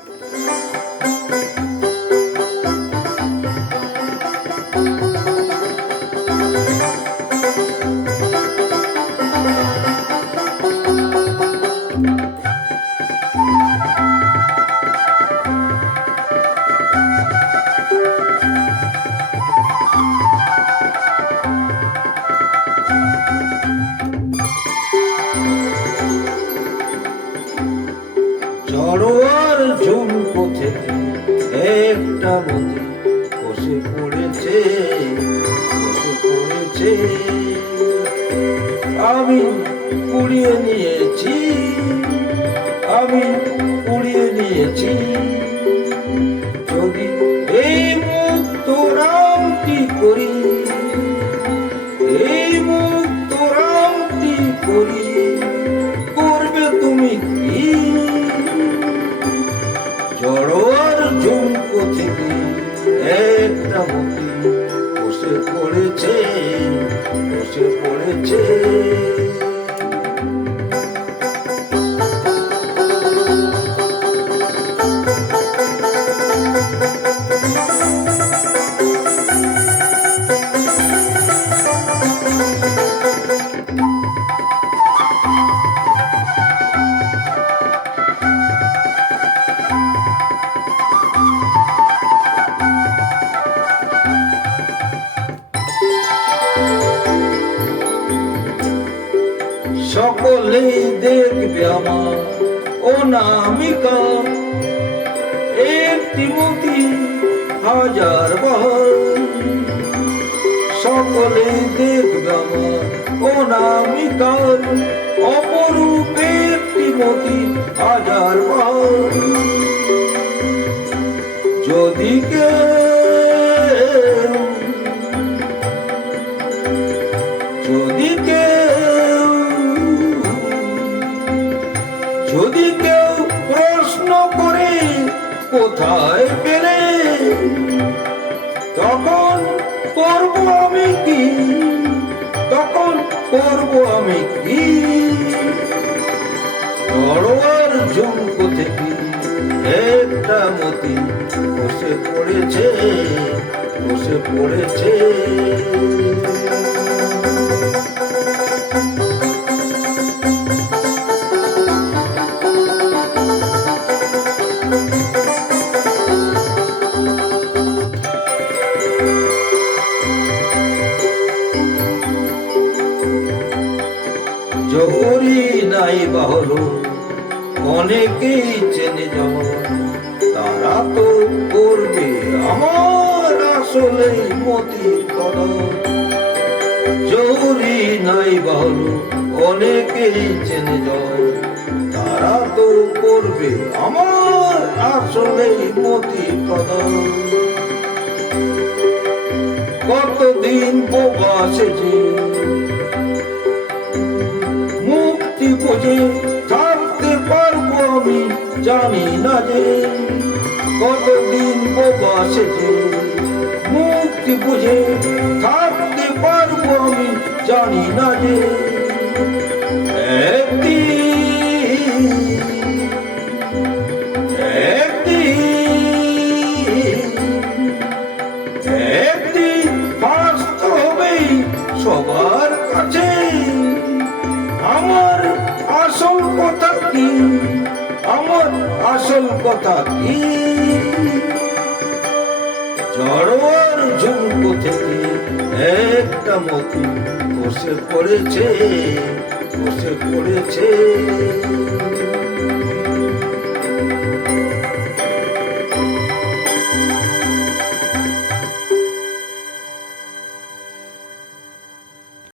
জড়োয়ার থেকে একটা মতি বসে পড়েছে বসে পড়েছে। আমি কুড়িয়ে নিয়েছি আমি কুড়িয়ে নিয়েছি। একটা সকলেই দেখবে আমার। অনামিকা একটি মতি হাজার বহর সকলেই দেখবে আমার। অনামিকার অপরূপ একটি মতি হাজার বহর যদি কেউ যদি কেউ প্রশ্ন করে কোথায় পেলে, তখন করব আমি কি? তখন করব আমি কি? তরোয়ার ঝুমকো থেকে একটা মতি বসে পড়েছে বসে পড়েছে। জহরি নাই বাহলো অনেকেই চেনে যখন তারা তো করবে। আমার আসলে মতি কদম জহরি নাই বাহলো অনেকেই চেনে যখন তারা তো করবে। আমার আসলে মতি কদম কতদিন বোবা সেজে খুঁজে থাকতে পারব আমি, জানি না যে কতদিন প্রবাসে যে মুক্তি বুঝে থাকতে পারব আমি, জানি না যে আমার আসল কথা কি? জড়োয়ার ঝুমকো থেকে একটা মতি বসে পড়েছে বসে পড়েছে।